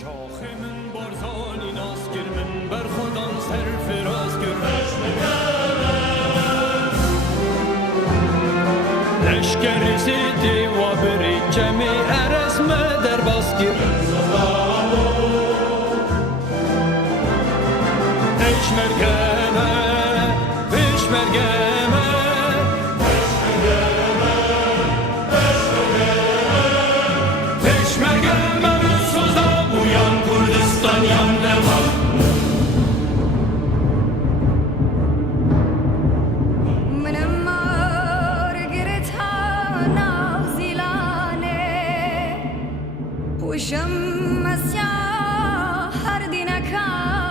شاخ من بارزانی ناز گر من بر خودان سرفراز گر لشکر زیدی و بری جمعی ارز مدر باز گر پیشمرگمه پیشمرگمه وشم مسيا هردي نكا